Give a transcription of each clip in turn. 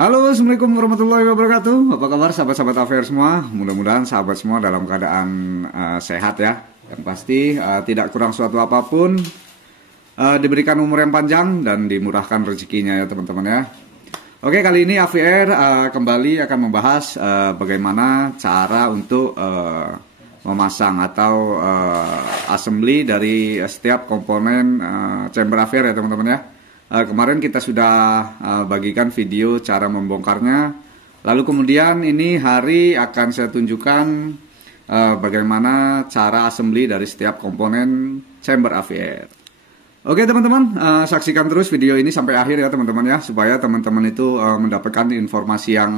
Halo, assalamualaikum warahmatullahi wabarakatuh. Apa kabar sahabat-sahabat AVR semua? Mudah-mudahan sahabat semua dalam keadaan sehat ya. Yang pasti tidak kurang suatu apapun, diberikan umur yang panjang dan dimurahkan rezekinya ya teman-teman ya. Oke, kali ini AVR kembali akan membahas bagaimana cara untuk memasang atau assembly dari setiap komponen chamber AVR ya teman-teman ya. Kemarin kita sudah bagikan video cara membongkarnya. Lalu kemudian ini hari akan saya tunjukkan bagaimana cara assembly dari setiap komponen chamber AVR. Oke teman-teman, saksikan terus video ini sampai akhir ya teman-teman ya, supaya teman-teman itu mendapatkan informasi yang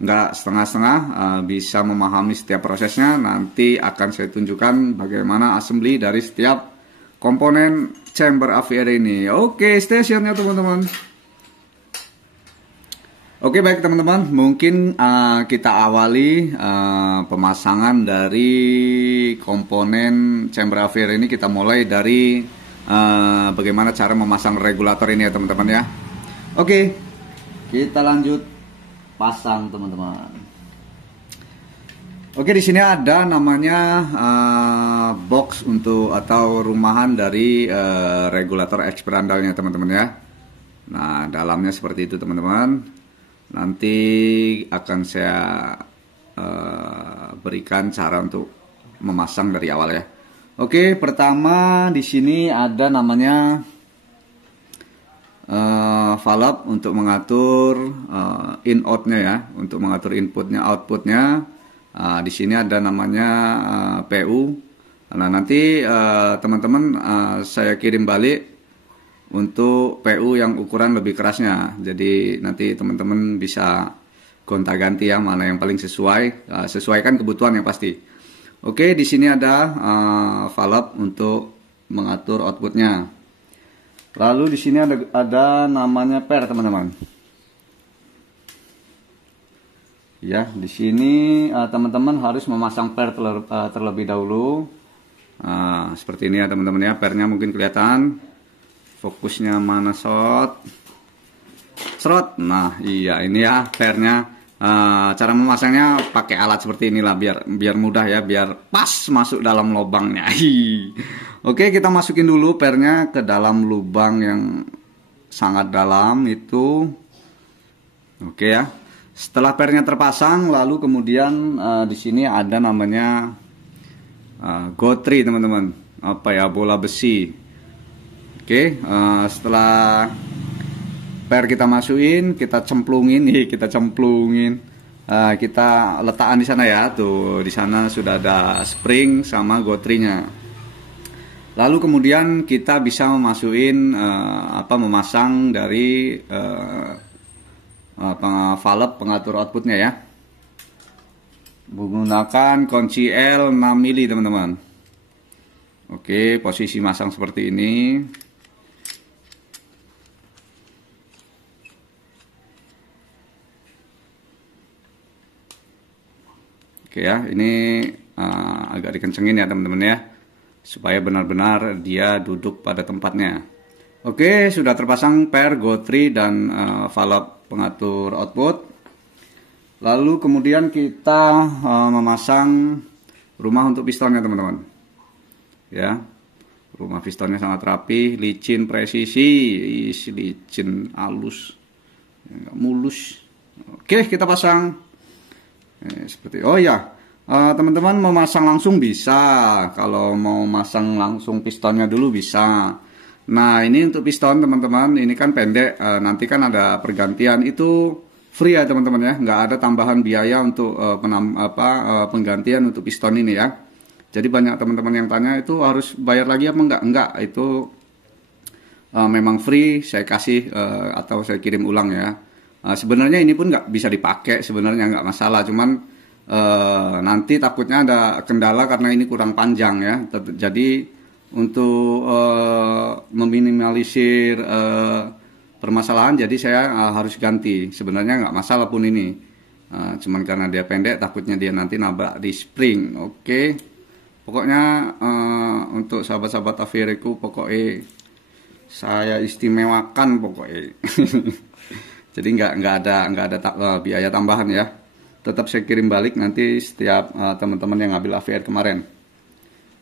nggak setengah-setengah, bisa memahami setiap prosesnya. Nanti akan saya tunjukkan bagaimana assembly dari setiap komponen chamber AVR ini. Oke, stay tune ya teman-teman. Oke, baik teman-teman, mungkin kita awali pemasangan dari komponen chamber AVR ini. Kita mulai dari bagaimana cara memasang regulator ini ya teman-teman ya. Oke, kita lanjut pasang teman-teman. Oke, di sini ada namanya box untuk atau rumahan dari regulator eksperandalnya teman-teman ya. Nah, dalamnya seperti itu teman-teman. Nanti akan saya berikan cara untuk memasang dari awal ya. Oke, pertama di sini ada namanya valve untuk mengatur in-out-nya ya, untuk mengatur inputnya, outputnya. Di sini ada namanya PU. Nah, nanti teman-teman saya kirim balik untuk PU yang ukuran lebih kerasnya. Jadi nanti teman-teman bisa gonta-ganti ya, mana yang paling sesuai. Sesuaikan kebutuhan yang pasti. Oke, di sini ada valve untuk mengatur outputnya. Lalu di sini ada namanya per teman-teman. Ya, di sini teman-teman harus memasang per terlebih dahulu. Seperti ini ya teman-teman ya, pernya mungkin kelihatan. Fokusnya mana shot? Serot. Nah, iya ini ya pernya. Cara memasangnya pakai alat seperti inilah biar mudah ya, biar pas masuk dalam lubangnya. Oke, kita masukin dulu pernya ke dalam lubang yang sangat dalam itu. Oke ya. Setelah pernya terpasang, lalu kemudian di sini ada namanya gotri teman-teman, apa ya, bola besi. Oke, setelah per kita masukin, kita cemplungin, kita letakkan di sana ya, tuh di sana sudah ada spring sama gotrinya. Lalu kemudian kita bisa memasang dari valve pengatur outputnya ya, menggunakan kunci L 6 mili teman-teman. Oke, posisi masang seperti ini. Oke ya, ini agak dikencengin ya teman-teman ya, supaya benar-benar dia duduk pada tempatnya. Oke, sudah terpasang per, gotri, dan valve pengatur output. Lalu kemudian kita memasang rumah untuk pistonnya teman-teman. Ya, rumah pistonnya sangat rapi, licin, presisi, licin, halus, nggak mulus. Oke, kita pasang. Seperti, oh ya, teman-teman memasang langsung bisa. Kalau mau masang langsung pistonnya dulu bisa. Nah, ini untuk piston teman-teman, ini kan pendek, nanti kan ada pergantian, itu free ya teman-teman ya, nggak ada tambahan biaya untuk penggantian untuk piston ini ya. Jadi banyak teman-teman yang tanya itu harus bayar lagi apa enggak? Enggak, itu memang free, saya kasih atau saya kirim ulang ya. Sebenarnya ini pun nggak bisa dipakai, sebenarnya nggak masalah, cuman nanti takutnya ada kendala karena ini kurang panjang ya. Jadi untuk meminimalisir permasalahan, jadi saya harus ganti. Sebenarnya nggak masalah pun ini, cuman karena dia pendek takutnya dia nanti nabrak di spring. Oke, pokoknya untuk sahabat-sahabat AVR-ku pokoknya saya istimewakan pokoknya. Jadi nggak ada biaya tambahan ya. Tetap saya kirim balik nanti setiap teman-teman yang ngambil AVR kemarin.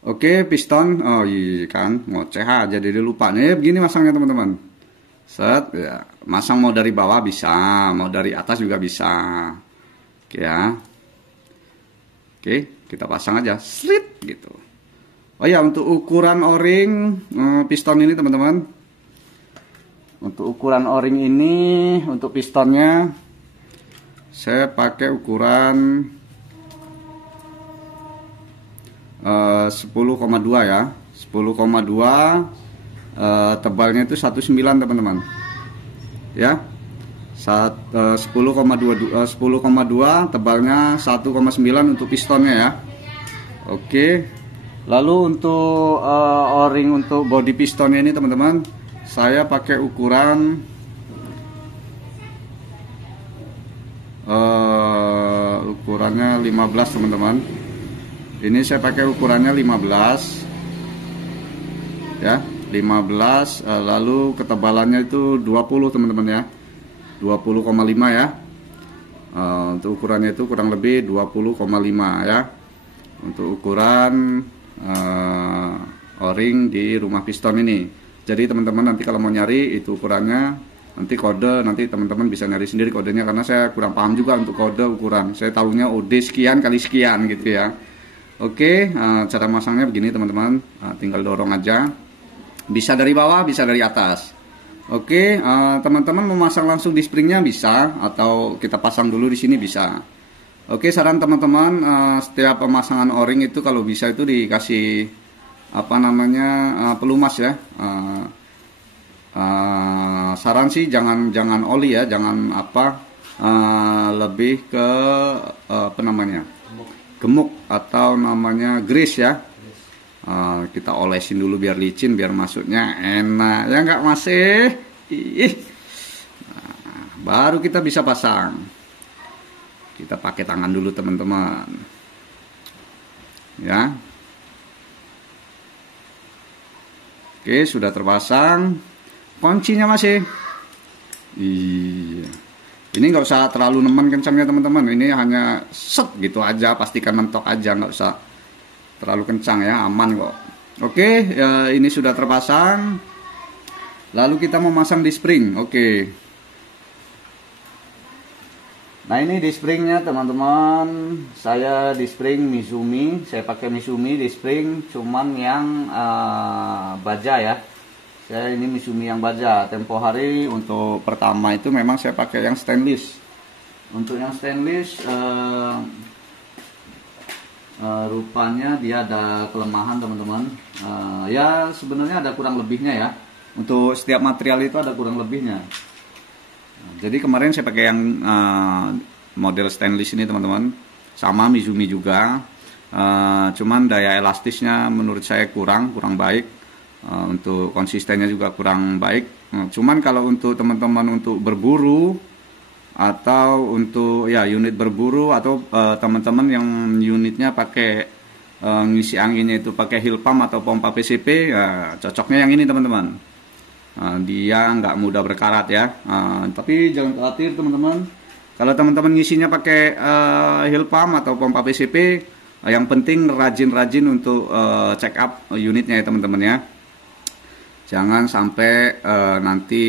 Oke, piston. Oh iya kan, ngoceh aja jadi lupa. Nih begini masangnya teman-teman. Set ya. Masang mau dari bawah bisa, mau dari atas juga bisa. Oke ya. Oke, kita pasang aja. Slit gitu. Oh ya, untuk ukuran o-ring piston ini teman-teman. Untuk ukuran o-ring ini, untuk pistonnya saya pakai ukuran 10,2 ya. 10,2, tebalnya itu 19 teman-teman. Ya. 10,2, tebalnya 1,9 untuk pistonnya ya. Oke. Lalu untuk o-ring untuk body pistonnya ini teman-teman, saya pakai ukuran ukurannya 15 teman-teman. Ini saya pakai ukurannya 15 ya, 15, lalu ketebalannya itu 20 teman-teman ya, 20,5 ya. Untuk ukurannya itu kurang lebih 20,5 ya, untuk ukuran o-ring di rumah piston ini. Jadi teman-teman nanti kalau mau nyari itu ukurannya, nanti kode, nanti teman-teman bisa nyari sendiri kodenya, karena saya kurang paham juga untuk kode ukuran. Saya tahunya OD sekian kali sekian gitu ya. Oke, cara masangnya begini teman-teman, tinggal dorong aja. Bisa dari bawah, bisa dari atas. Oke, teman-teman mau masang langsung di springnya bisa, atau kita pasang dulu di sini bisa. Oke, saran teman-teman, setiap pemasangan o-ring itu kalau bisa itu dikasih pelumas ya. Saran sih jangan oli ya, jangan lebih ke gemuk atau namanya grease ya. Kita olesin dulu biar licin, biar masuknya enak ya, nggak masih. Baru kita bisa pasang. Kita pakai tangan dulu teman-teman ya. Oke, sudah terpasang. Kuncinya masih. Iya. Ini nggak usah terlalu nemen kencangnya teman-teman. Ini hanya set gitu aja, pastikan mentok aja, nggak usah terlalu kencang ya, aman kok. Oke, ya, ini sudah terpasang. Lalu kita mau masang di spring. Oke. Nah ini di springnya teman-teman, saya di spring Mizumi, saya pakai Mizumi di spring, cuman yang baja ya. Saya ini Mizumi yang baja. Tempo hari untuk pertama itu memang saya pakai yang stainless. Untuk yang stainless rupanya dia ada kelemahan teman-teman. Ya sebenarnya ada kurang lebihnya ya. Untuk setiap material itu ada kurang lebihnya. Jadi kemarin saya pakai yang model stainless ini teman-teman, sama Mizumi juga, cuman daya elastisnya menurut saya kurang baik, untuk konsistennya juga kurang baik. Cuman kalau untuk teman-teman untuk berburu atau untuk ya unit berburu, atau teman-teman yang unitnya pakai ngisi anginnya itu pakai heel pump atau pompa PCP, cocoknya yang ini teman-teman. Dia nggak mudah berkarat ya, tapi jangan khawatir teman-teman. Kalau teman-teman ngisinya pakai heel pump atau pompa PCP, yang penting rajin-rajin untuk check up unitnya ya teman-teman ya. Jangan sampai nanti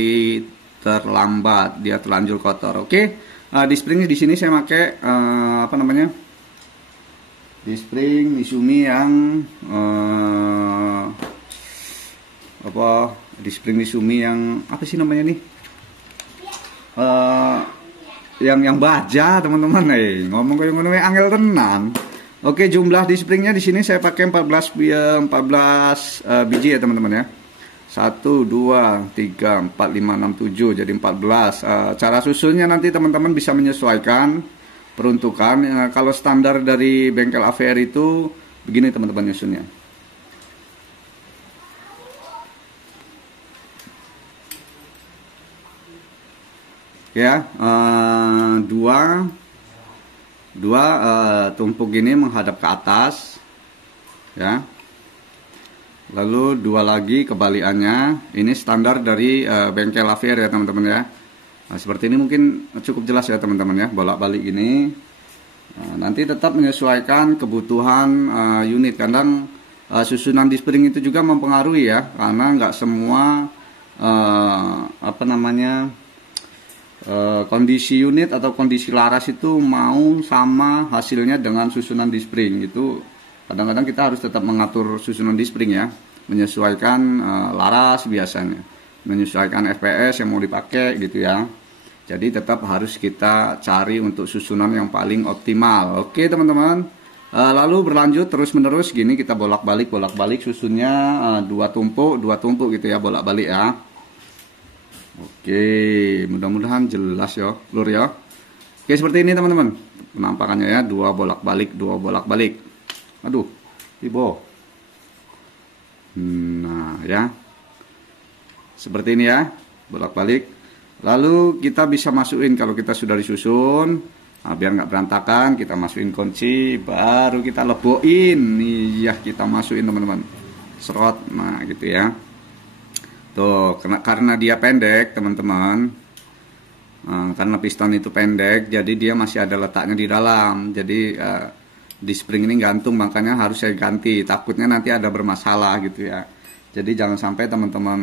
terlambat, dia terlanjur kotor. Oke, di springnya di sini saya pakai di spring Mizumi yang di spring Mizumi yang apa sih namanya nih, yang baja teman-teman. Ngomong kayak ngono angel tenan. Oke, jumlah di springnya di sini saya pakai 14 biji ya teman-teman ya. 1 2 3 4 5 6 7 jadi 14. Cara susunnya nanti teman-teman bisa menyesuaikan peruntukan. Kalau standar dari bengkel AVR itu begini teman-teman nyusunnya. Ya, dua tumpuk gini menghadap ke atas ya, lalu dua lagi kebalikannya. Ini standar dari bengkel AVR ya teman-teman ya. Nah, seperti ini mungkin cukup jelas ya teman-teman ya, bolak-balik ini. Nanti tetap menyesuaikan kebutuhan unit. Kadang susunan di spring itu juga mempengaruhi ya, karena nggak semua kondisi unit atau kondisi laras itu mau sama hasilnya dengan susunan di spring. Itu kadang-kadang kita harus tetap mengatur susunan di spring ya, menyesuaikan laras biasanya, menyesuaikan FPS yang mau dipakai gitu ya. Jadi tetap harus kita cari untuk susunan yang paling optimal. Oke teman-teman. Lalu berlanjut terus menerus gini, kita bolak-balik susunnya, dua tumpuk gitu ya, bolak-balik ya. Oke, mudah-mudahan jelas ya lur ya. Oke, seperti ini teman-teman penampakannya ya, dua bolak-balik. Aduh, ibo. Nah ya, seperti ini ya, bolak-balik. Lalu kita bisa masukin, kalau kita sudah disusun, biar nggak berantakan, kita masukin kunci, baru kita lebokin. Iya, kita masukin teman-teman, serot, nah gitu ya. Tuh, karena dia pendek teman-teman, karena piston itu pendek, jadi dia masih ada letaknya di dalam. Jadi di spring ini gantung, makanya harus saya ganti, takutnya nanti ada bermasalah gitu ya. Jadi jangan sampai teman-teman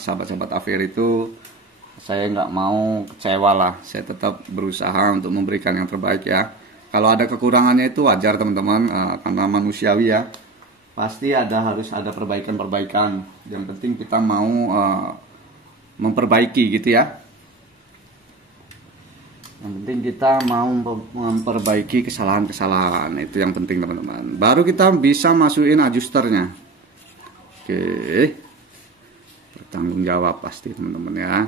sahabat-sahabat AVR itu, saya nggak mau kecewa lah, saya tetap berusaha untuk memberikan yang terbaik ya. Kalau ada kekurangannya itu wajar teman-teman, karena manusiawi ya, pasti harus ada perbaikan-perbaikan. Yang penting kita mau memperbaiki gitu ya. Yang penting kita mau memperbaiki kesalahan-kesalahan, itu yang penting teman-teman. Baru kita bisa masukin adjusternya. Oke, bertanggung jawab pasti teman-teman ya.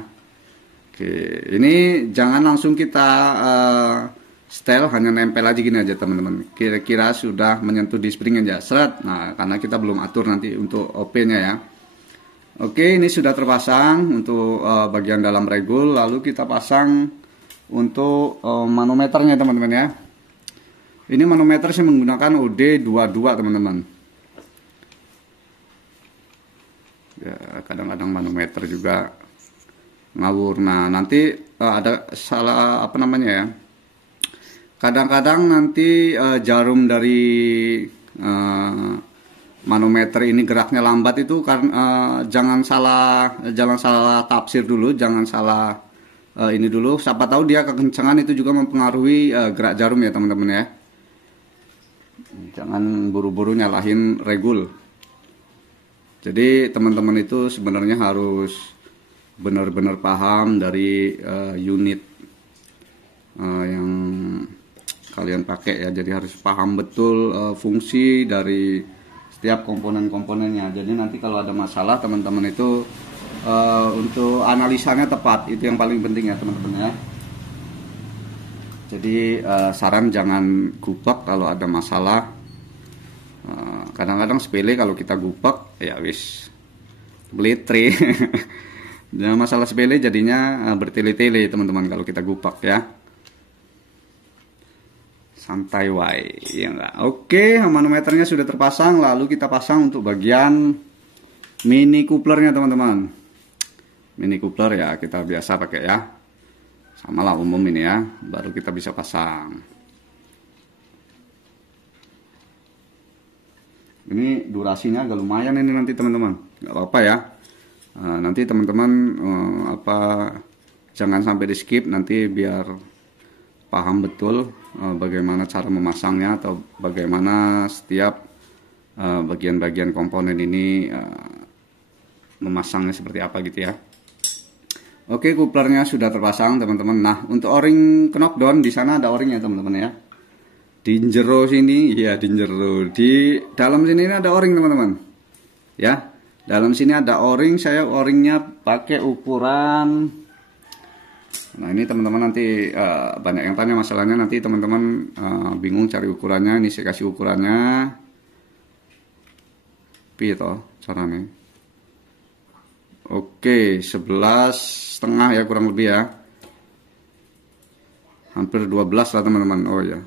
Oke, ini jangan langsung kita setel, hanya nempel aja gini aja teman-teman. Kira-kira sudah menyentuh di spring aja, seret. Nah, karena kita belum atur nanti untuk OP-nya ya. Oke, ini sudah terpasang untuk bagian dalam regul. Lalu kita pasang untuk manometernya teman-teman ya. Ini manometer saya menggunakan OD22 teman-teman. Ya, kadang-kadang manometer juga ngawur. Nah, nanti ada salah ya. Kadang-kadang nanti jarum dari manometer ini geraknya lambat itu karena jangan salah tafsir dulu, jangan salah ini dulu. Siapa tahu dia kekencangan itu juga mempengaruhi gerak jarum ya teman-teman ya. Jangan buru-buru nyalahin regul. Jadi teman-teman itu sebenarnya harus benar-benar paham dari unit yang kalian pakai ya. Jadi harus paham betul fungsi dari setiap komponen-komponennya. Jadi nanti kalau ada masalah teman-teman itu untuk analisanya tepat, itu yang paling penting ya teman-teman ya. Jadi saran jangan gupek kalau ada masalah. Kadang-kadang sepele, kalau kita gupek ya wis belitre. Jangan masalah sepele jadinya bertele-tele teman-teman kalau kita gupek ya. Santai wae ya enggak. Oke, manometernya sudah terpasang, lalu kita pasang untuk bagian mini couplernya teman-teman. Mini coupler ya kita biasa pakai ya. Sama lah umum ini ya, baru kita bisa pasang. Ini durasinya agak lumayan ini nanti teman-teman, nggak apa-apa ya. Nanti teman-teman jangan sampai di skip, nanti biar paham betul bagaimana cara memasangnya atau bagaimana setiap bagian-bagian komponen ini memasangnya seperti apa gitu ya. Oke, couplernya sudah terpasang teman-teman. Nah, untuk o-ring knockdown di sana ada o-ringnya teman-teman ya. Di jero sini, ya di jero. Di dalam sini ada o-ring teman-teman. Ya, dalam sini ada o-ring. Saya o-ringnya pakai ukuran. Nah, ini teman-teman nanti banyak yang tanya masalahnya, nanti teman-teman bingung cari ukurannya. Ini saya kasih ukurannya. Piye toh caranya? Oke, 11,5 ya kurang lebih ya. Hampir 12 lah teman-teman. Oh ya.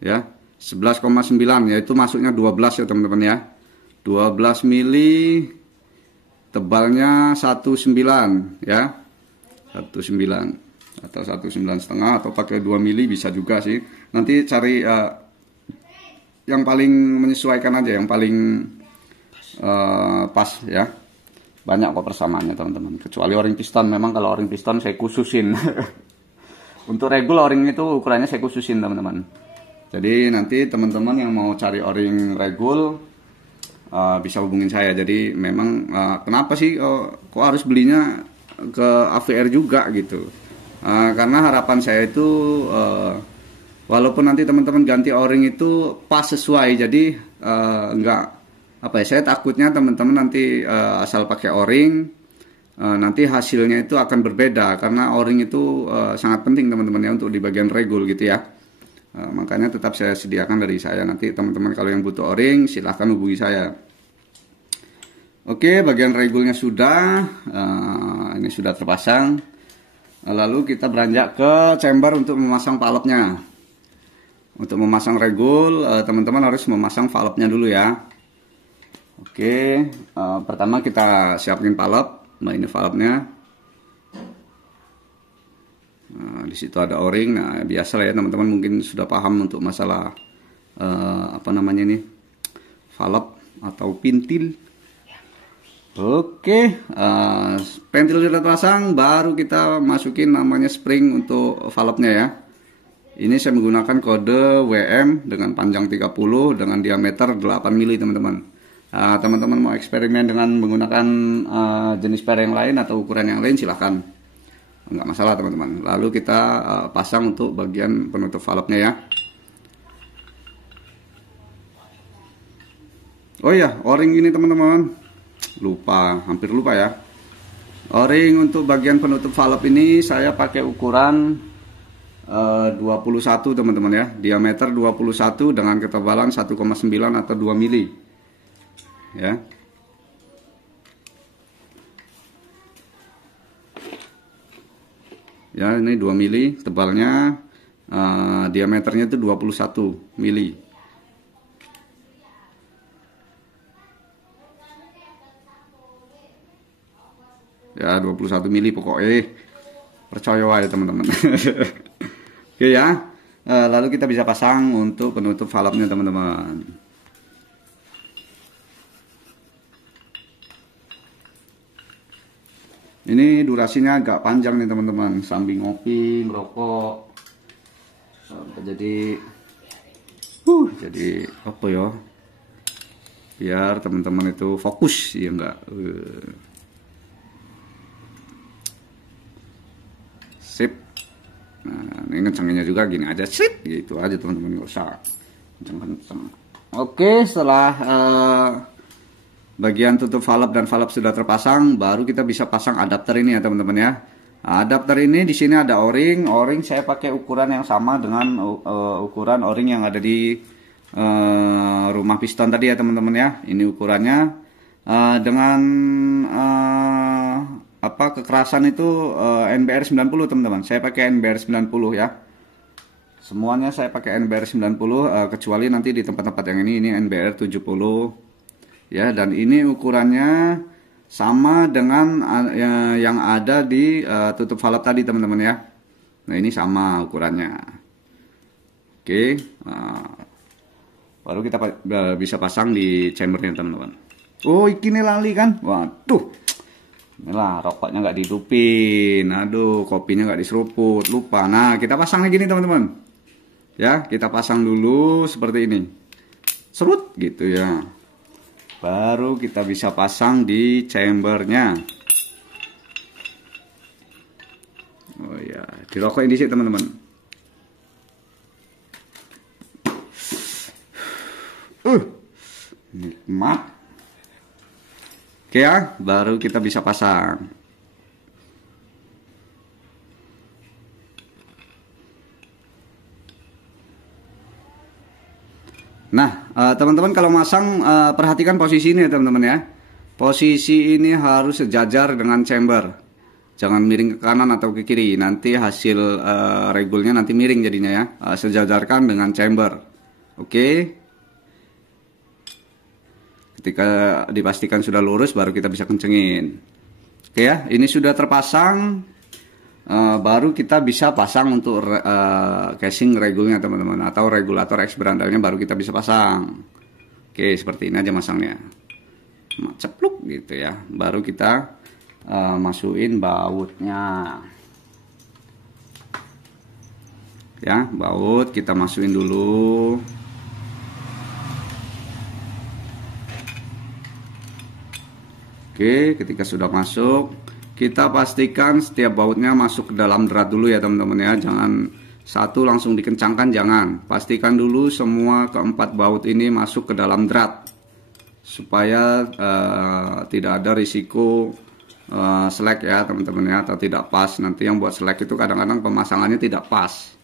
Ya, 11,9 yaitu masuknya 12 ya teman-teman ya. 12 mili, tebalnya 19 ya. 19 atau 19,5 atau pakai 2 mili bisa juga sih. Nanti cari yang paling menyesuaikan aja, yang paling pas ya. Banyak kok persamaannya teman-teman. Kecuali o-ring piston, memang kalau o-ring piston saya khususin. Untuk regul o-ring itu ukurannya saya khususin teman-teman. Jadi nanti teman-teman yang mau cari o-ring regul bisa hubungin saya. Jadi memang kenapa sih kok harus belinya ke AVR juga gitu? Karena harapan saya itu walaupun nanti teman-teman ganti o-ring itu pas sesuai, jadi enggak apa ya, saya takutnya teman-teman nanti asal pakai o-ring nanti hasilnya itu akan berbeda, karena o-ring itu sangat penting teman-teman ya untuk di bagian regul gitu ya. Makanya tetap saya sediakan dari saya. Nanti teman-teman kalau yang butuh o-ring silahkan hubungi saya. Oke, bagian regulnya sudah, ini sudah terpasang. Lalu kita beranjak ke chamber untuk memasang valve-nya. Untuk memasang regul, teman-teman harus memasang valve-nya dulu ya. Oke, pertama kita siapin valve. Nah, ini valve-nya. Nah, di situ ada o-ring. Nah, biasa lah ya teman-teman, mungkin sudah paham untuk masalah apa namanya ini, valve atau pintil. Oke, pentil sudah terpasang, baru kita masukin namanya spring untuk valve-nya ya. Ini saya menggunakan kode WM dengan panjang 30 dengan diameter 8 mili teman-teman. Teman-teman mau eksperimen dengan menggunakan jenis per yang lain atau ukuran yang lain silahkan. Enggak masalah teman-teman. Lalu kita pasang untuk bagian penutup valve-nya ya. Oh iya, o-ring ini teman-teman, hampir lupa ya. O-ring untuk bagian penutup valve ini saya pakai ukuran 21 teman-teman ya. Diameter 21 dengan ketebalan 1,9 atau 2 mili. Ya. Ya, ini 2 mili tebalnya, diameternya itu 21 mili. Ya, 21 mili pokoknya. Percaya aja teman-teman. Oke ya. Lalu kita bisa pasang untuk penutup valve-nya teman-teman. Ini durasinya agak panjang nih teman-teman, sambil ngopi, ngerokok. Jadi apa ya? Biar teman-teman itu fokus ya enggak. Sip. Nah, ini ngecenginnya juga gini aja, sip, gitu aja teman-teman, nggak usah kenceng-kenceng. Oke, setelah bagian tutup valve dan valve sudah terpasang, baru kita bisa pasang adapter ini ya teman-teman ya. Adapter ini di sini ada o-ring. O-ring saya pakai ukuran yang sama dengan ukuran o-ring yang ada di rumah piston tadi ya teman-teman ya. Ini ukurannya dengan kekerasan itu NBR 90 teman-teman. Saya pakai NBR 90 ya. Semuanya saya pakai NBR 90 kecuali nanti di tempat-tempat yang ini NBR 70. Ya, dan ini ukurannya sama dengan yang ada di tutup valve tadi teman-teman ya. Nah, ini sama ukurannya. Oke, baru kita bisa pasang di chambernya teman-teman. Oh, ini lali kan? Waduh, inilah rokoknya nggak dihidupin. Aduh, kopinya nggak diseruput, lupa. Nah, kita pasang lagi nih teman-teman. Ya, kita pasang dulu seperti ini. Serut gitu ya. Baru kita bisa pasang di chambernya. Oh ya, dirokokin di sini teman-teman. Nikmat. Oke ya, baru kita bisa pasang. Nah, teman-teman kalau masang perhatikan posisi ini ya teman-teman ya. Posisi ini harus sejajar dengan chamber. Jangan miring ke kanan atau ke kiri. Nanti hasil regulnya nanti miring jadinya ya. Sejajarkan dengan chamber. Oke. Ketika dipastikan sudah lurus baru kita bisa kencengin. Oke ya, ini sudah terpasang. baru kita bisa pasang untuk casing regulnya teman-teman, atau regulator X berandalnya baru kita bisa pasang. Oke, seperti ini aja masangnya, cepluk gitu ya. Baru kita masukin bautnya ya, baut kita masukin dulu. Oke, ketika sudah masuk, kita pastikan setiap bautnya masuk ke dalam drat dulu ya teman-teman ya. Jangan satu langsung dikencangkan, jangan. Pastikan dulu semua keempat baut ini masuk ke dalam drat, supaya tidak ada risiko selek ya teman-teman ya, atau tidak pas. Nanti yang buat selek itu kadang-kadang pemasangannya tidak pas.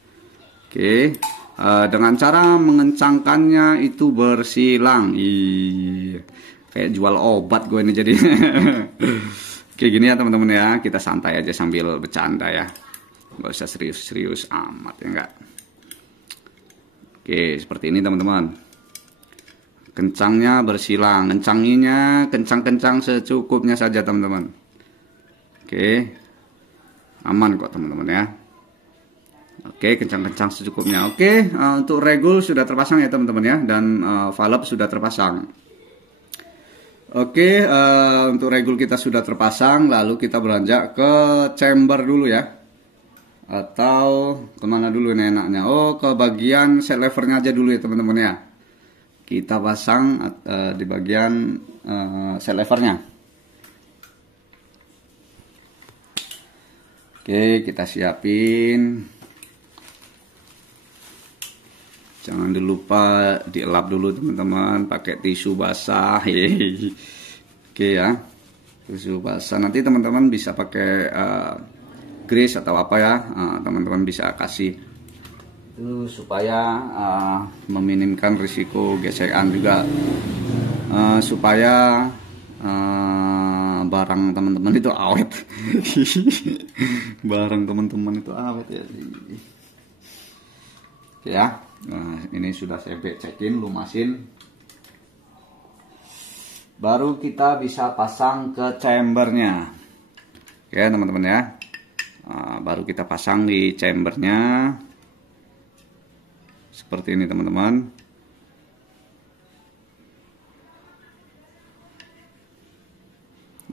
Oke, dengan cara mengencangkannya itu bersilang. Kayak jual obat gue ini jadi. Kayak gini ya teman-teman ya, kita santai aja sambil bercanda ya, nggak usah serius-serius amat ya enggak. Oke, seperti ini teman-teman. Kencangnya bersilang, kencanginya kencang-kencang secukupnya saja teman-teman. Oke, aman kok teman-teman ya. Oke, kencang-kencang secukupnya. Oke, untuk regul sudah terpasang ya teman-teman ya, dan valve sudah terpasang. Oke, untuk regul kita sudah terpasang, lalu kita beranjak ke chamber dulu ya. Atau kemana dulu nih enaknya? Oh, ke bagian set levernya aja dulu ya teman-teman ya. Kita pasang di bagian set levernya. Oke, kita siapin. Jangan lupa dielap dulu teman-teman, pakai tisu basah. Oke ya, tisu basah. Nanti teman-teman bisa pakai grease atau apa ya, teman-teman bisa kasih itu supaya meminimkan risiko gesekan juga, supaya barang teman-teman itu awet. Barang teman-teman itu awet ya. Oke ya. Nah, ini sudah saya cekin, lumasin. Baru kita bisa pasang ke chambernya. Oke teman-teman ya. Nah, baru kita pasang di chambernya. Seperti ini teman-teman.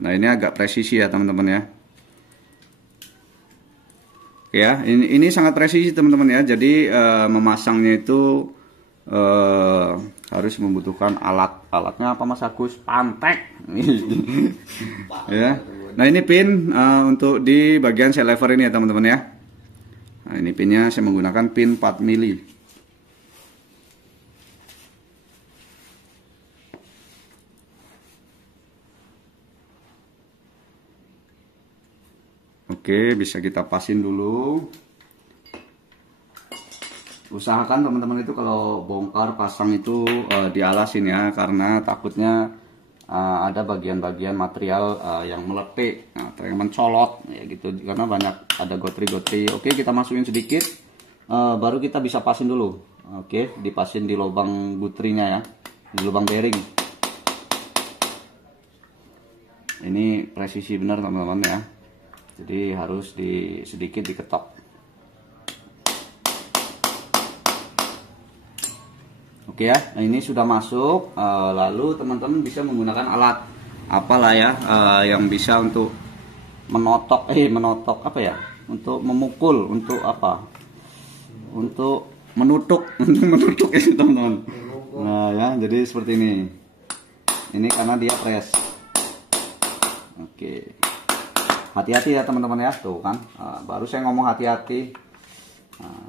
Nah, ini agak presisi ya teman-teman ya. Ya, ini sangat presisi teman-teman ya. Jadi memasangnya itu harus membutuhkan alatnya apa Mas Agus? Pantek. Ya. Nah, ini pin untuk di bagian set lever ini ya teman-teman ya. Nah, ini pinnya saya menggunakan pin 4 mili. Oke, bisa kita pasin dulu. Usahakan teman-teman itu kalau bongkar pasang itu dialasin ya, karena takutnya ada bagian-bagian material yang meletik atau yang mencolot ya gitu, karena banyak ada gotri-gotri. Oke, kita masukin sedikit, baru kita bisa pasin dulu. Oke, dipasin di lubang gutrinya ya, di lubang bearing. Ini presisi benar teman-teman ya. Jadi harus sedikit diketok. Oke ya, nah ini sudah masuk. Lalu teman-teman bisa menggunakan alat apalah ya, yang bisa untuk menotok apa ya? Untuk memukul, untuk apa? Untuk menutuk, menutuk ini teman-teman. Nah ya, jadi seperti ini. Ini karena dia press. Oke. Hati-hati ya teman-teman ya, tuh kan, baru saya ngomong hati-hati,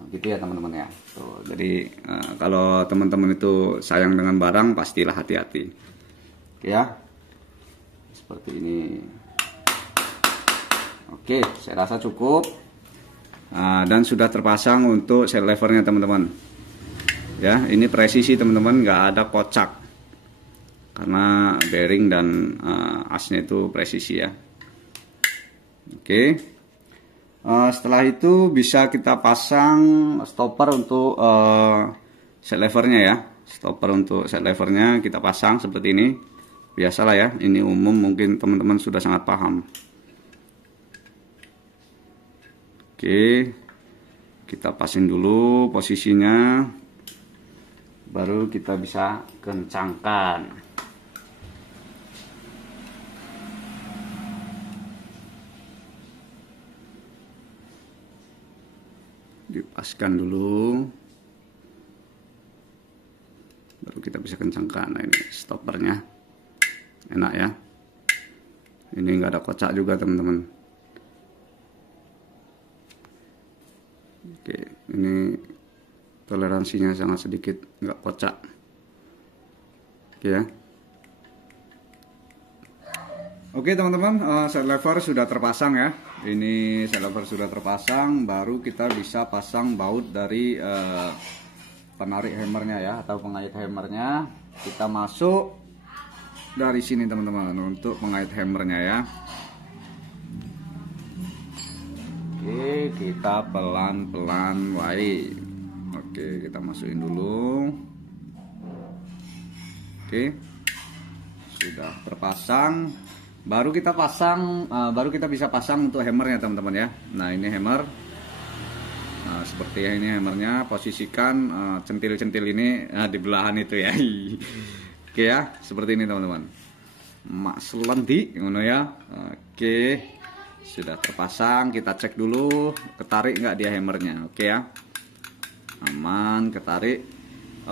gitu ya teman-teman ya. Tuh, jadi kalau teman-teman itu sayang dengan barang, pastilah hati-hati. Oke ya, seperti ini. Oke, saya rasa cukup, dan sudah terpasang untuk set levernya teman-teman. Ya, ini presisi teman-teman, nggak ada kocak, karena bearing dan asnya itu presisi ya. Oke, setelah itu bisa kita pasang stopper untuk set levernya ya. Stopper untuk set levernya kita pasang seperti ini. Biasalah ya, ini umum, mungkin teman-teman sudah sangat paham. Oke, kita pasin dulu posisinya, baru kita bisa kencangkan. Dipaskan dulu, baru kita bisa kencangkan. Nah, ini stoppernya enak ya, ini nggak ada kocak juga teman-teman. Oke, ini toleransinya sangat sedikit, nggak kocak. Oke ya. Oke teman-teman, set lever sudah terpasang ya. Ini set lever sudah terpasang, baru kita bisa pasang baut dari penarik hammernya ya, atau pengait hammernya. Kita masuk dari sini teman-teman untuk pengait hammernya ya. Oke, kita pelan-pelan wae. Oke, kita masukin dulu. Oke, sudah terpasang. Baru kita pasang, baru kita bisa pasang untuk hammernya teman-teman ya. Nah ini hammer, seperti ini hammernya. Posisikan centil-centil ini di belahan itu ya. Oke ya, seperti ini teman-teman. Mak selendi, ngono ya. Oke, sudah terpasang. Kita cek dulu, ketarik nggak dia hammernya. Oke ya, aman, ketarik.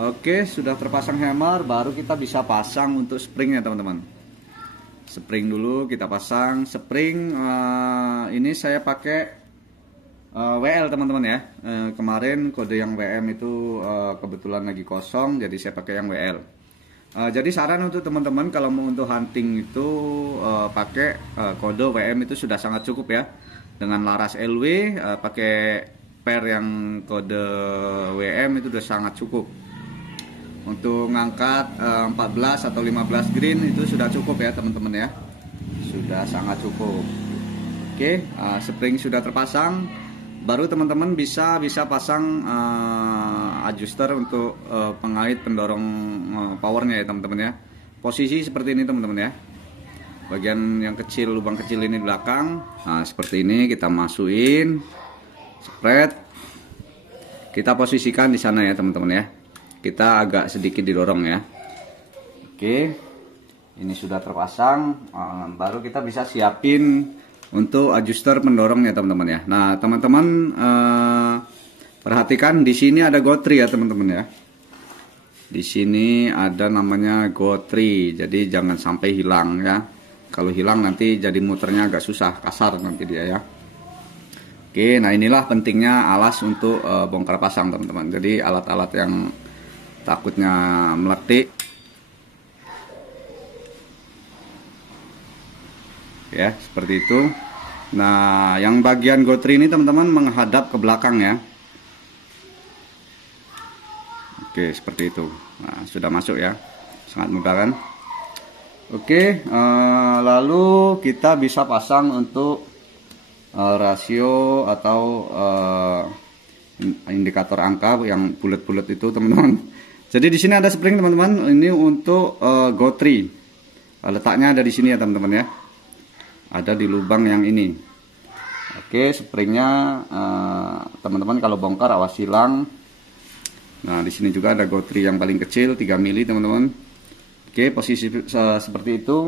Oke, sudah terpasang hammer. Baru kita bisa pasang untuk springnya teman-teman. Spring dulu kita pasang. Spring ini saya pakai WL teman-teman ya. Kemarin kode yang WM itu kebetulan lagi kosong, jadi saya pakai yang WL. Jadi saran untuk teman-teman kalau mau untuk hunting itu pakai kode WM itu sudah sangat cukup ya. Dengan laras LW pakai pair yang kode WM itu sudah sangat cukup. Untuk ngangkat 14 atau 15 green itu sudah cukup ya teman-teman ya. Sudah sangat cukup. Oke, spring sudah terpasang. Baru teman-teman bisa pasang adjuster untuk pengait pendorong powernya ya teman-teman ya. Posisi seperti ini teman-teman ya. Bagian yang kecil, lubang kecil ini di belakang. Nah, seperti ini kita masukin. Spread. Kita posisikan di sana ya teman-teman ya. Kita agak sedikit didorong ya. Oke, ini sudah terpasang. Baru kita bisa siapin untuk adjuster pendorongnya teman-teman ya. Nah teman-teman perhatikan di sini ada gotri ya teman-teman ya. Di sini ada namanya gotri, jadi jangan sampai hilang ya. Kalau hilang nanti jadi muternya agak susah, kasar nanti dia ya. Oke, nah inilah pentingnya alas untuk bongkar pasang teman-teman. Jadi alat-alat yang takutnya meletik ya, seperti itu. Nah yang bagian gotri ini teman-teman menghadap ke belakang ya. Oke, seperti itu. Nah sudah masuk ya, sangat mudah kan. Oke, lalu kita bisa pasang untuk rasio atau indikator angka yang bulat-bulat itu teman-teman. Jadi di sini ada spring teman-teman, ini untuk gotri. Letaknya ada di sini ya teman-teman ya. Ada di lubang yang ini. Oke, springnya teman-teman kalau bongkar awas hilang. Nah di sini juga ada gotri yang paling kecil 3 mili teman-teman. Oke, posisi seperti itu.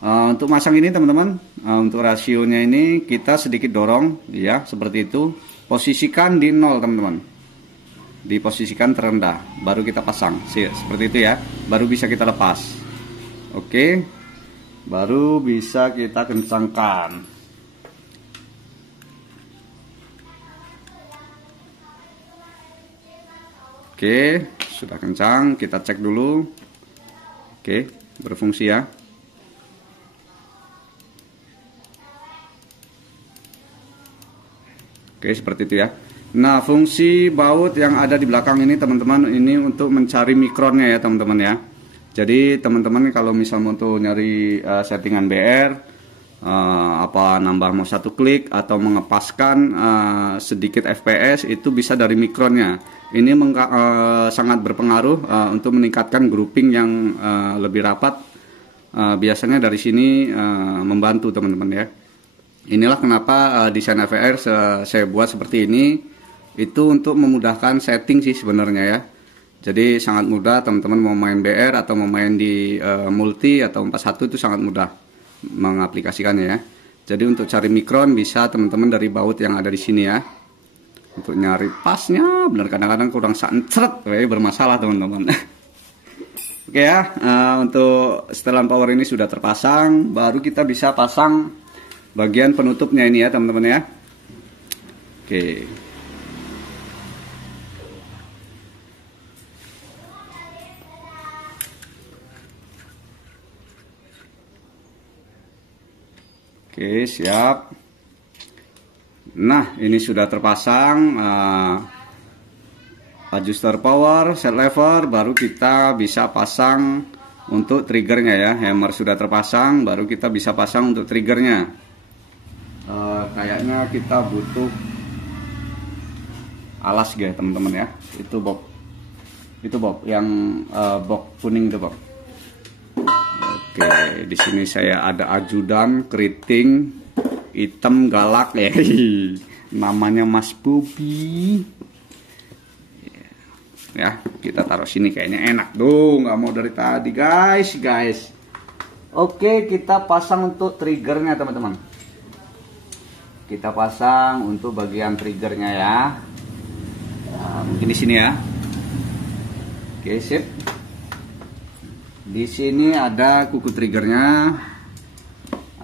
Untuk masang ini teman-teman, untuk rasionya ini kita sedikit dorong ya, seperti itu. Posisikan di 0 teman-teman. Diposisikan terendah, baru kita pasang seperti itu ya, baru bisa kita lepas. Oke, baru bisa kita kencangkan. Oke, sudah kencang, kita cek dulu. Oke, berfungsi ya. Oke, seperti itu ya. Nah, fungsi baut yang ada di belakang ini teman-teman, ini untuk mencari mikronnya ya teman-teman ya. Jadi teman-teman kalau misalnya untuk nyari settingan BR, apa nambah mau 1 klik atau mengepaskan sedikit FPS, itu bisa dari mikronnya. Ini sangat berpengaruh untuk meningkatkan grouping yang lebih rapat. Biasanya dari sini membantu teman-teman ya. Inilah kenapa desain FVR saya buat seperti ini, itu untuk memudahkan setting sih sebenarnya ya. Jadi sangat mudah teman-teman mau main BR atau mau main di multi atau 41 itu sangat mudah mengaplikasikannya ya. Jadi untuk cari mikron bisa teman-teman dari baut yang ada di sini ya. Untuk nyari pasnya benar kadang-kadang kurang sancret, bermasalah teman-teman. Oke ya, untuk setelan power ini sudah terpasang, baru kita bisa pasang bagian penutupnya ini ya teman-teman ya. Oke. Oke, siap. Nah, ini sudah terpasang adjuster power, set lever, baru kita bisa pasang untuk triggernya ya. Hammer sudah terpasang, baru kita bisa pasang untuk triggernya. Kayaknya kita butuh alas ya teman-teman ya. Itu bob yang box kuning itu bob. Oke, di sini saya ada ajudan keriting hitam galak ya. Namanya Mas Bobi. Ya, kita taruh sini kayaknya enak dong, nggak mau dari tadi guys. Oke, kita pasang untuk triggernya teman-teman. Kita pasang untuk bagian triggernya ya. Nah, mungkin di sini ya. Oke, sip. Di sini ada kuku triggernya.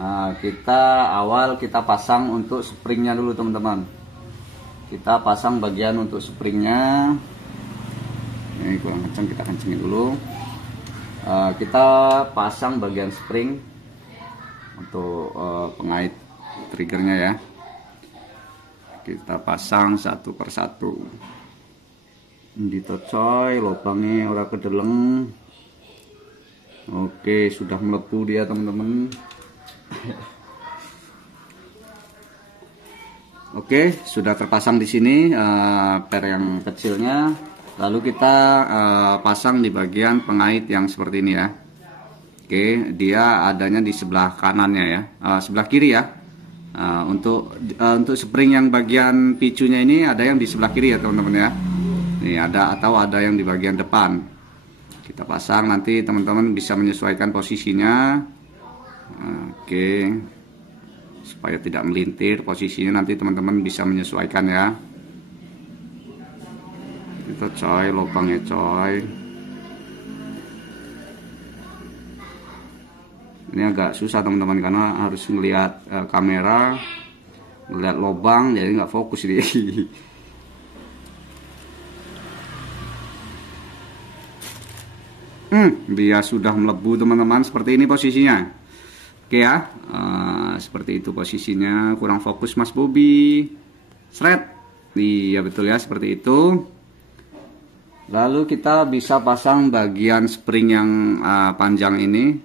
Nah, kita pasang untuk springnya dulu teman-teman. Kita pasang bagian untuk springnya. Ini kurang kencang, kita kencengin dulu. Kita pasang bagian spring untuk pengait triggernya ya. Kita pasang satu persatu. Ditocoy lubangnya ora kedeleng. Oke, sudah melepuh dia teman-teman. Oke, sudah terpasang di sini per yang kecilnya. Lalu kita pasang di bagian pengait yang seperti ini ya. Oke, dia adanya di sebelah kanannya ya, sebelah kiri ya. Untuk spring yang bagian picunya ini ada yang di sebelah kiri ya teman-teman ya. Nih ada yang di bagian depan. Kita pasang, nanti teman-teman bisa menyesuaikan posisinya. Oke, supaya tidak melintir posisinya, nanti teman-teman bisa menyesuaikan ya. Kita coy lubangnya coy. Ini agak susah teman-teman karena harus melihat kamera, melihat lubang, jadi nggak fokus ini. Dia sudah melebu teman-teman, seperti ini posisinya. Oke ya, seperti itu posisinya, kurang fokus Mas Bobi. Sret, iya betul ya, seperti itu. Lalu kita bisa pasang bagian spring yang panjang ini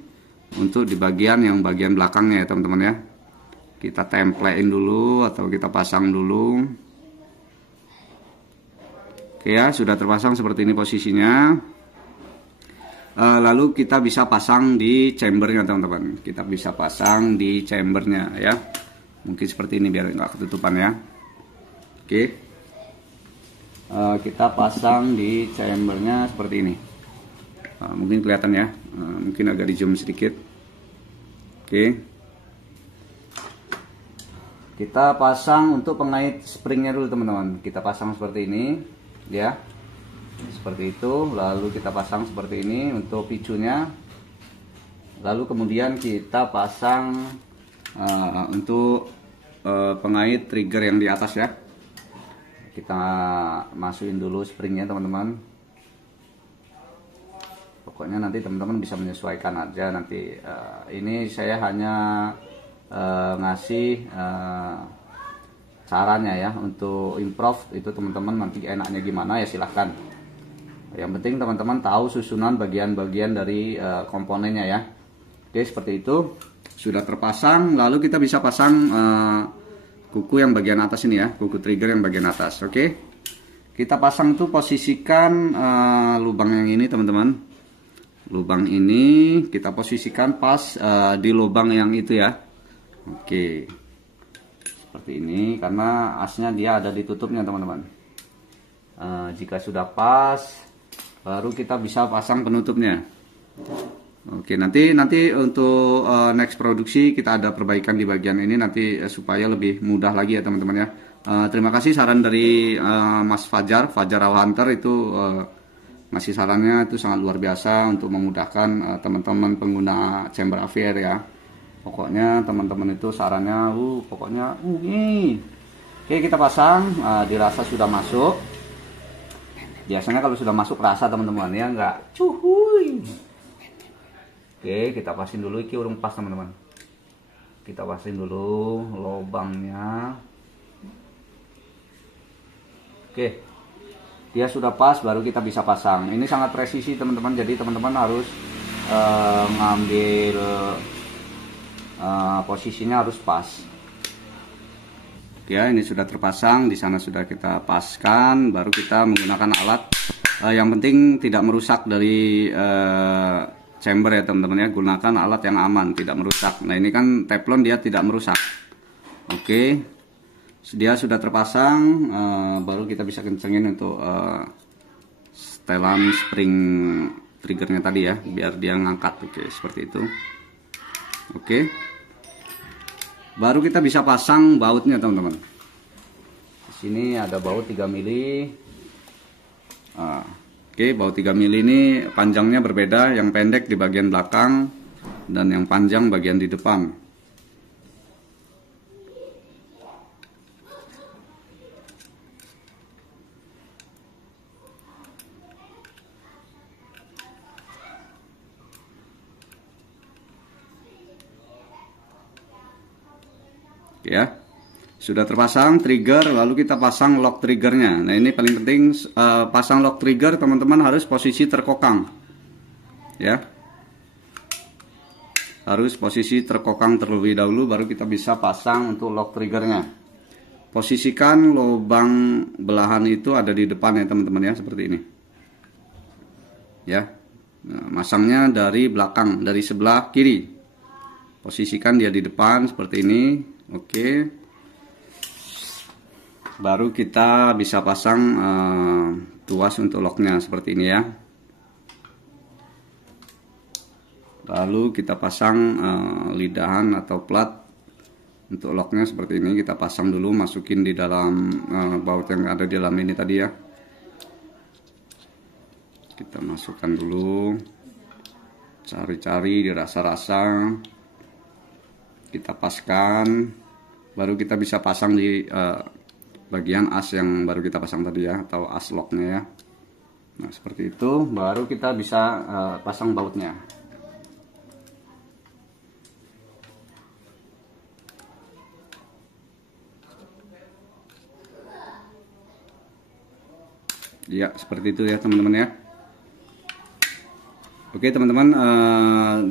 untuk di bagian belakangnya ya teman-teman ya. Kita templein dulu atau kita pasang dulu. Oke ya, sudah terpasang seperti ini posisinya. Lalu kita bisa pasang di chambernya teman-teman. Kita bisa pasang di chambernya ya. Mungkin seperti ini biar nggak ketutupan ya. Oke. Kita pasang di chambernya seperti ini. Mungkin kelihatan ya. Mungkin agak di zoom sedikit. Oke. Kita pasang untuk pengait springnya dulu teman-teman. Kita pasang seperti ini ya. Seperti itu, lalu kita pasang seperti ini untuk picunya. Lalu kemudian kita pasang untuk pengait trigger yang di atas ya. Kita masukin dulu springnya teman-teman. Pokoknya nanti teman-teman bisa menyesuaikan aja nanti. Ini saya hanya ngasih caranya ya, untuk improve itu teman-teman nanti enaknya gimana ya silahkan. Yang penting teman-teman tahu susunan bagian-bagian dari komponennya ya. Oke, seperti itu. Sudah terpasang, lalu kita bisa pasang kuku yang bagian atas ini ya, kuku trigger yang bagian atas. Oke. Kita pasang tuh, posisikan lubang yang ini teman-teman. Lubang ini kita posisikan pas di lubang yang itu ya. Oke. seperti ini, karena asnya dia ada di tutupnya teman-teman. Jika sudah pas, baru kita bisa pasang penutupnya. Oke, nanti untuk next produksi kita ada perbaikan di bagian ini nanti supaya lebih mudah lagi ya teman-teman ya. Terima kasih saran dari Mas Fajar Hunter itu, ngasih sarannya itu sangat luar biasa untuk memudahkan teman-teman pengguna chamber affair ya. Pokoknya teman-teman itu sarannya pokoknya ini. Oke, kita pasang, dirasa sudah masuk. Biasanya kalau sudah masuk rasa teman-teman ya, enggak cuhuy. Oke, kita pasin dulu, iki urung pas teman-teman. Kita pasin dulu lubangnya. Oke, dia sudah pas, baru kita bisa pasang. Ini sangat presisi teman-teman, jadi teman-teman harus ngambil posisinya harus pas. Oke, ya, ini sudah terpasang, di sana sudah kita paskan, baru kita menggunakan alat. Yang penting tidak merusak dari chamber ya teman-teman ya, gunakan alat yang aman, tidak merusak. Nah ini kan teflon, dia tidak merusak. Oke, dia sudah terpasang, baru kita bisa kencengin untuk setelan spring triggernya tadi ya, biar dia ngangkat. Oke, seperti itu. Oke, baru kita bisa pasang bautnya teman-teman. Di sini ada baut 3 mili. Oke, baut 3 mili ini panjangnya berbeda, yang pendek di bagian belakang dan yang panjang bagian di depan. Oke ya. Sudah terpasang trigger, lalu kita pasang lock triggernya. Nah ini paling penting, pasang lock trigger teman-teman harus posisi terkokang ya, harus posisi terkokang terlebih dahulu, baru kita bisa pasang untuk lock triggernya. Posisikan lubang belahan itu ada di depan ya teman-teman ya, seperti ini ya. Nah, masangnya dari belakang, dari sebelah kiri, posisikan dia di depan seperti ini. Oke, baru kita bisa pasang tuas untuk locknya seperti ini ya. Lalu kita pasang lidahan atau plat untuk locknya seperti ini. Kita pasang dulu, masukin di dalam baut yang ada di dalam ini tadi ya. Kita masukkan dulu, cari-cari, dirasa-rasa, kita paskan, baru kita bisa pasang di bagian as yang baru kita pasang tadi ya, atau as locknya ya. Nah seperti itu, baru kita bisa pasang bautnya. Ya seperti itu ya teman-teman ya. Oke teman-teman,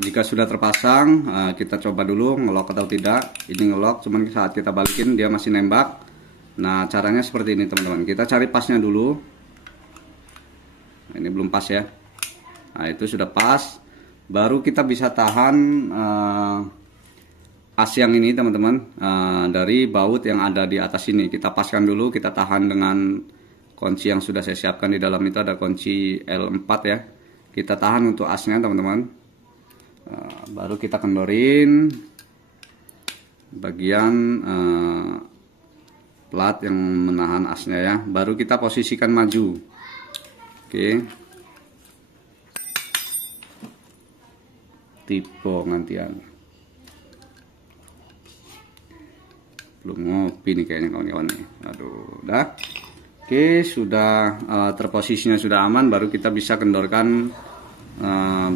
jika sudah terpasang, kita coba dulu ngelok atau tidak. Ini ngelok, cuman saat kita balikin dia masih nembak. Nah caranya seperti ini teman-teman, kita cari pasnya dulu. Nah, ini belum pas ya. Nah itu sudah pas, baru kita bisa tahan as yang ini teman-teman, dari baut yang ada di atas ini. Kita paskan dulu, kita tahan dengan kunci yang sudah saya siapkan. Di dalam itu ada kunci L4 ya. Kita tahan untuk asnya teman-teman. Baru kita kendorin bagian plat yang menahan asnya ya, baru kita posisikan maju. Oke, tipe ngantian belum ngopi nih kayaknya kawan-kawan nih. Aduh, udah. Oke, sudah terposisinya sudah aman, baru kita bisa kendorkan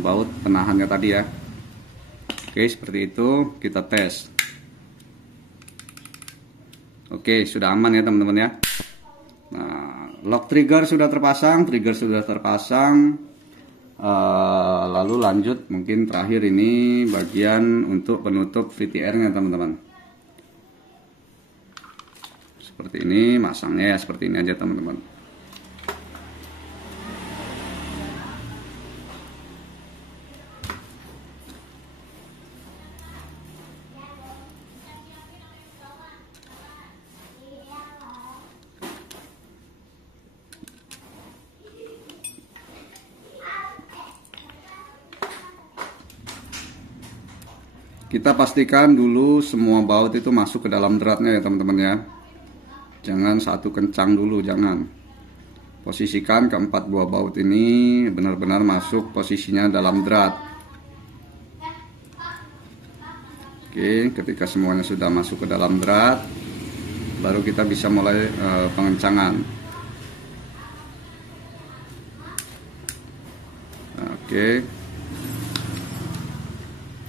baut penahannya tadi ya. Oke, seperti itu kita tes. Oke, sudah aman ya teman-teman ya. Nah, lock trigger sudah terpasang, lalu lanjut mungkin terakhir ini bagian untuk penutup VTR-nya teman-teman. Seperti ini, masangnya ya seperti ini aja teman-teman. Kita pastikan dulu semua baut itu masuk ke dalam dratnya ya teman-teman ya. Jangan satu kencang dulu, jangan. Posisikan keempat buah baut ini benar-benar masuk posisinya dalam drat. Oke, ketika semuanya sudah masuk ke dalam drat, baru kita bisa mulai pengencangan. Oke,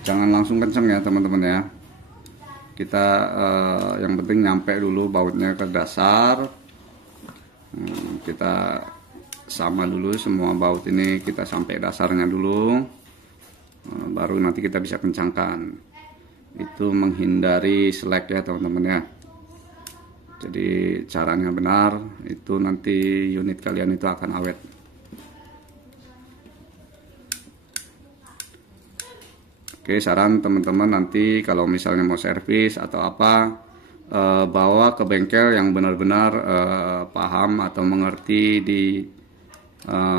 jangan langsung kencang ya teman-teman ya. Kita yang penting nyampe dulu bautnya ke dasar. Kita sama dulu semua baut ini, kita sampai dasarnya dulu, baru nanti kita bisa kencangkan. Itu menghindari selek ya teman-teman ya. Jadi caranya benar, itu nanti unit kalian itu akan awet. Oke, saran teman-teman nanti kalau misalnya mau servis atau apa, bawa ke bengkel yang benar-benar paham atau mengerti di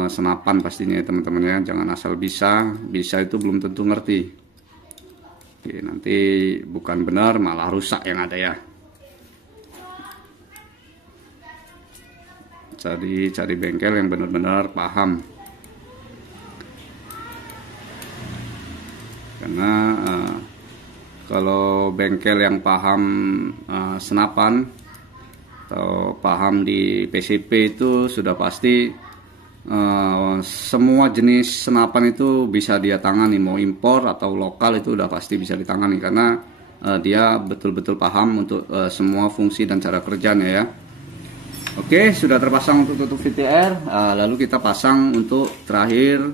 senapan pastinya ya teman-teman ya. Jangan asal bisa itu belum tentu ngerti. Oke, nanti bukan benar malah rusak yang ada ya. Cari bengkel yang benar-benar paham. Karena kalau bengkel yang paham senapan atau paham di PCP itu sudah pasti semua jenis senapan itu bisa dia tangani, mau impor atau lokal itu udah pasti bisa ditangani karena dia betul-betul paham untuk semua fungsi dan cara kerjanya ya. Oke, sudah terpasang untuk tutup VTR, lalu kita pasang untuk terakhir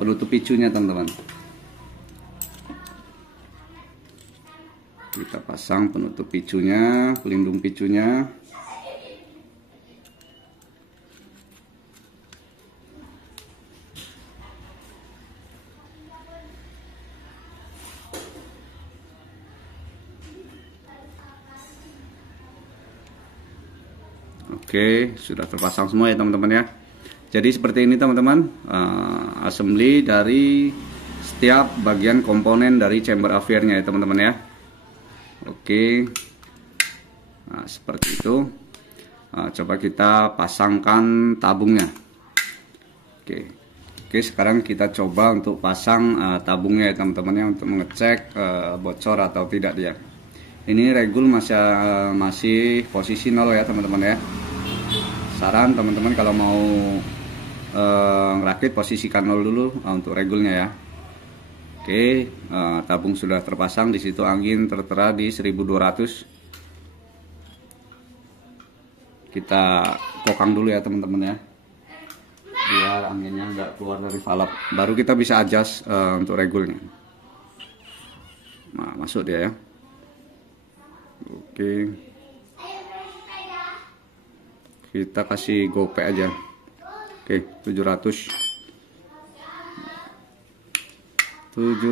penutup picunya teman-teman. Kita pasang penutup picunya, pelindung picunya. Oke, sudah terpasang semua ya teman-teman ya. Jadi seperti ini teman-teman, assembly dari setiap bagian komponen dari chamber affair-nya ya teman-teman ya. Oke, nah seperti itu. Coba kita pasangkan tabungnya. Oke, sekarang kita coba untuk pasang tabungnya ya teman-teman ya, untuk mengecek bocor atau tidak dia. Ini regul masih posisi 0 ya teman-teman ya. Saran teman-teman kalau mau ngerakit posisikan 0 dulu untuk regulnya ya. Oke, tabung sudah terpasang, di situ angin tertera di 1200. Kita kokang dulu ya teman-teman ya, biar anginnya nggak keluar dari valve. Baru kita bisa adjust untuk regulnya. Nah, masuk dia ya. Oke, kita kasih gope aja. Oke, 700. Oke,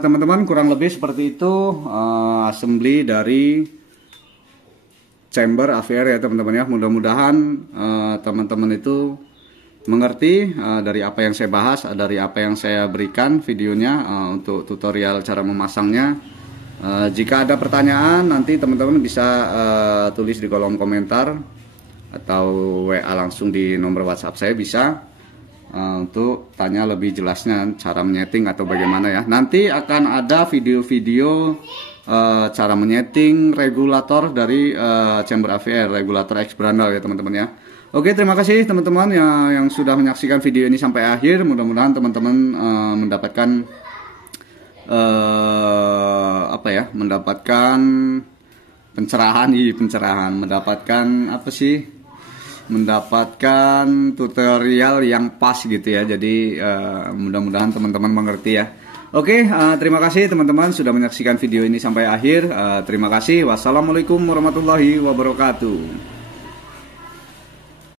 teman-teman, kurang lebih seperti itu assembly dari chamber AVR ya teman-teman ya. Mudah-mudahan teman-teman itu mengerti dari apa yang saya bahas, dari apa yang saya berikan videonya untuk tutorial cara memasangnya. Jika ada pertanyaan nanti teman-teman bisa tulis di kolom komentar atau WA langsung di nomor WhatsApp saya bisa untuk tanya lebih jelasnya cara menyeting atau bagaimana ya. Nanti akan ada video-video cara menyeting regulator dari chamber AVR, regulator X Brandal ya teman-teman ya. Oke, terima kasih teman-teman yang sudah menyaksikan video ini sampai akhir. Mudah-mudahan teman-teman mendapatkan mendapatkan pencerahan, mendapatkan tutorial yang pas gitu ya. Jadi mudah-mudahan teman-teman mengerti ya. Oke, terima kasih teman-teman sudah menyaksikan video ini sampai akhir. Terima kasih. Wassalamualaikum warahmatullahi wabarakatuh.